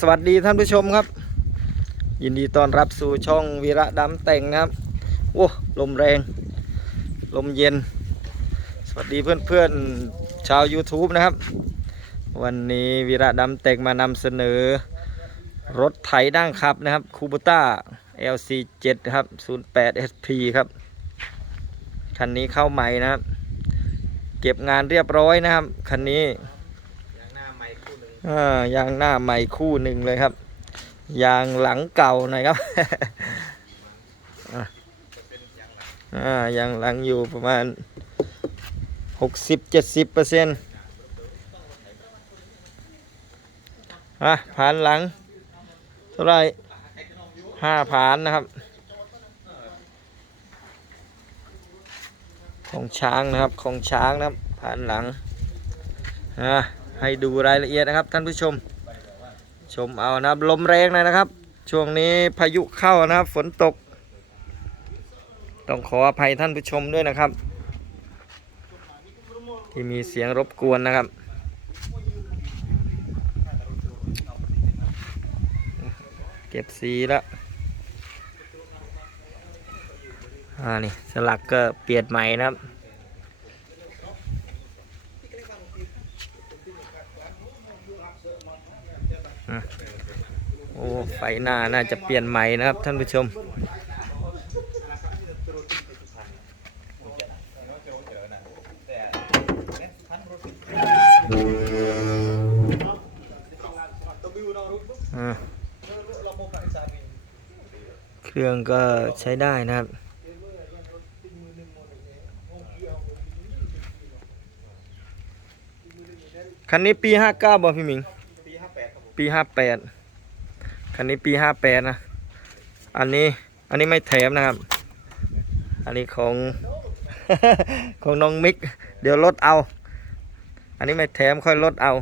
สวัสดีท่านผู้ชมครับ ยินดีต้อนรับสู่ช่องวีระดำแต่งนะครับโอ้ลมแรง ลมเย็น สวัสดีเพื่อนๆชาว YouTube นะครับ วันนี้วีระดำแต่งมานำเสนอ รถไถดั้งครับนะครับคูบูต้า LC7 ครับ 08 SP ครับ คันนี้เข้าใหม่นะครับ เก็บงานเรียบร้อยนะครับ คันนี้ ยางหน้าใหม่คู่หนึ่งเลยครับ ยางหลังเก่าหน่อยครับอ่ายางหลังอยู่ประมาณหกสิบเจ็ดสิบเปอร์เซ็นต์อะผ่านหลัง เท่าไหรห้าผ่านนะครับ ของช้างนะครับ ของช้างนะครับผ่านหลังอะ ให้ดูรายละเอียดนะครับท่านผู้ชม ชมเอานะครับลมแรงนะนะครับ ช่วงนี้พายุเข้านะครับ ฝนตก ต้องขออภัยท่านผู้ชมด้วยนะครับ ที่มีเสียงรบกวนนะครับเก็บสีแล้วอ่านี่สลักก็เปลี่ยนใหม่นะครับ โอ้ ไฟหน้าน่าจะเปลี่ยนใหม่นะครับท่านผู้ชม เครื่องก็ใช้ได้นะครับคันนี้ปี 59บ่พี่มิง ปีห้าแปด คันนี้ปีห้าแปดนะ อันนี้ อันนี้ไม่แถมนะครับ อันนี้ของของน้องมิก เดี๋ยวลดเอา อันนี้ไม่แถมค่อยลดเอา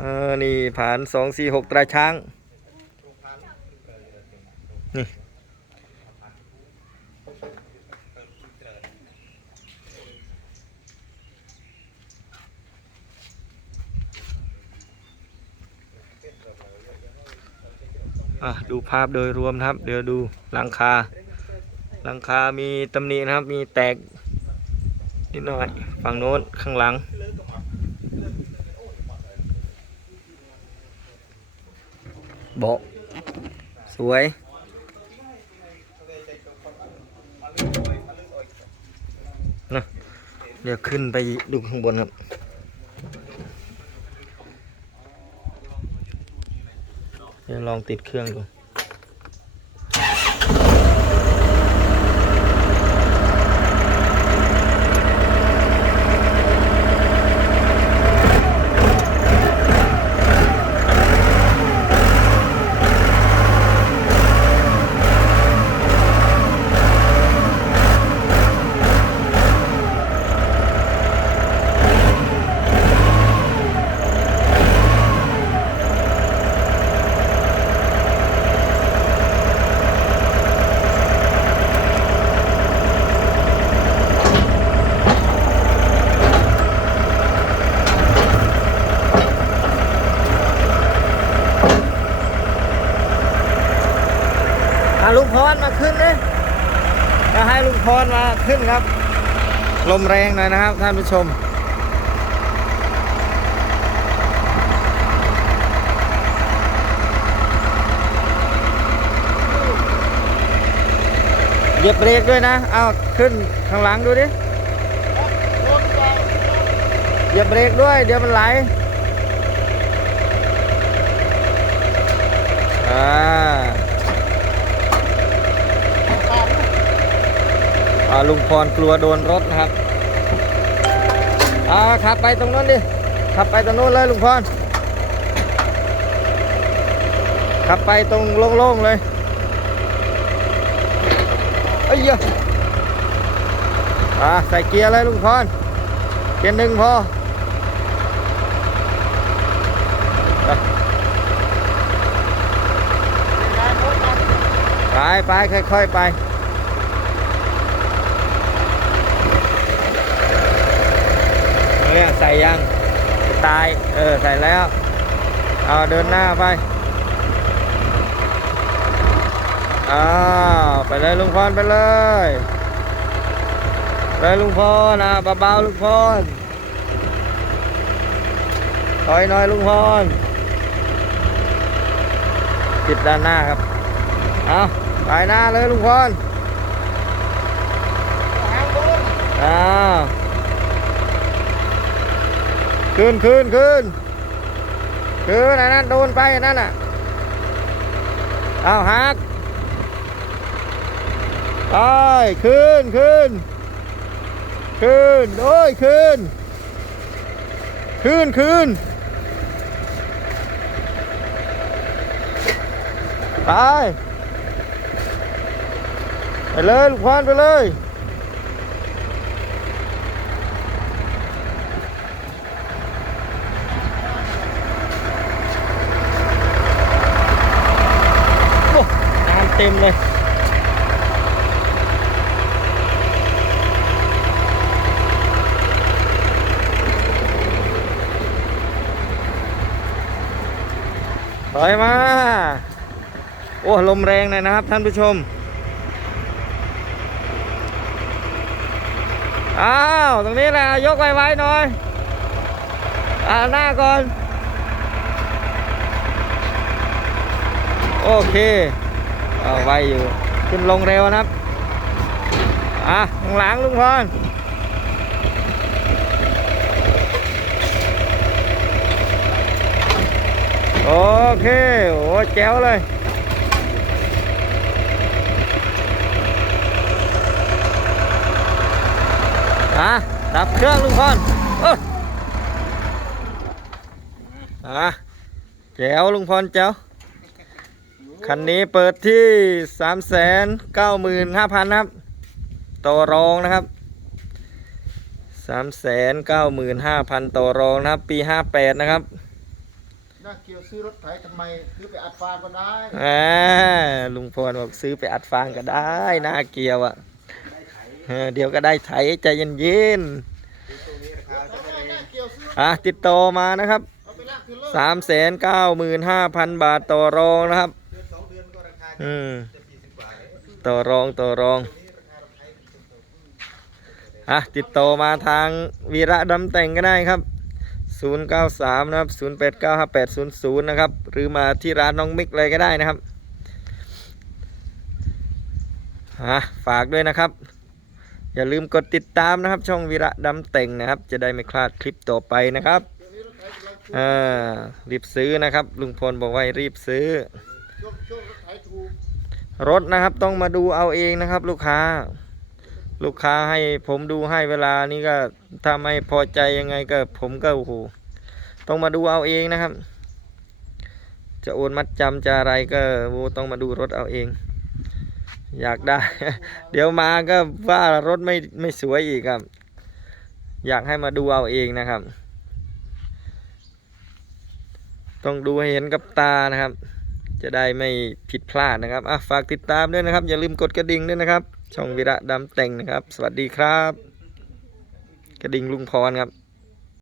เออ นี่ผ่านสองสี่หกตราช้าง นี่ อะดูภาพโดยรวมนะครับ เดี๋ยวดูหลังคา หลังคา มีตำหนินะครับ มีแตกนิดหน่อยฝั่งโน้นข้างหลัง เบาะสวย นะ เดี๋ยวขึ้นไปดูข้างบนครับ เดี๋ยว ลองติดเครื่องดูาลุงพรมาขึ้นเลยจะให้ลุงพรมาขึ้นครับ ลมแรงหน่อยนะครับท่านผู้ชม เหยียบเบรกด้วยนะ เอาขึ้นข้างหลังดูดิ เหยียบเบรกด้วย เดี๋ยวมันไหลอ่า อ่า ลุงพรกลัวโดนรถนะครับอ่าขับไปตรงนั้นดิ ขับไปตรงนู้นเลยลุงพร ขับไปตรงโล่งๆเลยเอ้ยเหี้ยอ่าใส่เกียร์เลยลุงพร เกียร์หนึ่งพอไปไปค่อย ๆ ไป เนี่ย ใส่ยังตาย เออ ใส่แล้ว เอาเดินหน้าไปอ้าวไปเลยลุงพรไปเลยไปเลยลุงพรนะเบาๆลุงพรถอยหน่อยลุงพรปิดด้านหน้าครับ เอาไปหน้าเลยลุงพรอ้าว ขึ้นขึ้นขึ้นขึ้นอันนั้นโดนไปอันนั้นน่ะเอาหักไปขึ้นขึ้นขึ้นโอ้ยขึ้นขึ้นขึ้นไปไปเลยลูกควานไปเลย โอ้น้ำ เต็มเลยถอยมา โอ้ ลมแรงเลยนะครับท่านผู้ชม อ้าว ตรงนี้แหละ ยกไว้ๆหน่อย อ่าหน้าก่อน โอเค เอาไว้อยู่ ขึ้นลงเร็วนะครับ อะข้างหลังลุงพรโอเค โอ้แจ๋วเลยอะดับเครื่องลุงพรเอออะแจ๋วลุงพรแจ๋ว คันนี้เปิดที่3 9 5 0 0 0ครับ ต่อรองนะครับ3 9 5 0 0 0ต่อรองนะครับ ปี58นะครับน่าเกี่ยวซื้อรถไถทำไมซื้อไปอัดฟางก็ได้อ่าลุงพรบอกซื้อไปอัดฟางก็ได้น่าเกียวอะเออเดี๋ยวก็ได้ไถใจเย็นน่าเกี่ยวซื้อๆอะติดต่อมานะครับเอาไปลากเทรลเลอร์สามแสนเก้าหมื่นห้าพันบาทต่อรองนะครับ อืมต่อรองต่อรองอะติดต่อมาทางวีระดำแต่งก็ได้ครับ 093 นะครับ 08958000 นะครับ หรือมาที่ร้านน้องมิกเลยก็ได้นะครับอะฝากด้วยนะครับ อย่าลืมกดติดตามนะครับ ช่องวีระดำแต่งนะครับ จะได้ไม่พลาดคลิปต่อไปนะครับอ่ารีบซื้อนะครับ ลุงพลบอกว่ารีบซื้อช่วงช่วงรถไถถูก รถนะครับต้องมาดูเอาเองนะครับ ลูกค้า ลูกค้าให้ผมดูให้เวลานี้ก็ถ้าไม่พอใจยังไงก็ผมก็โอ้โหต้องมาดูเอาเองนะครับ จะโอนมัดจำจะอะไรก็โอ้ต้องมาดูรถเอาเอง อยากได้ เดี๋ยวมาก็ว่ารถไม่ไม่สวยอีกครับ อยากให้มาดูเอาเองนะครับ ต้องดูให้เห็นกับตานะครับ จะได้ไม่ผิดพลาดนะครับอะฝากติดตามด้วยนะครับ อย่าลืมกดกระดิ่งด้วยนะครับ ช่องวิระดำแต่งนะครับ สวัสดีครับ กระดิ่งลุงพรครับ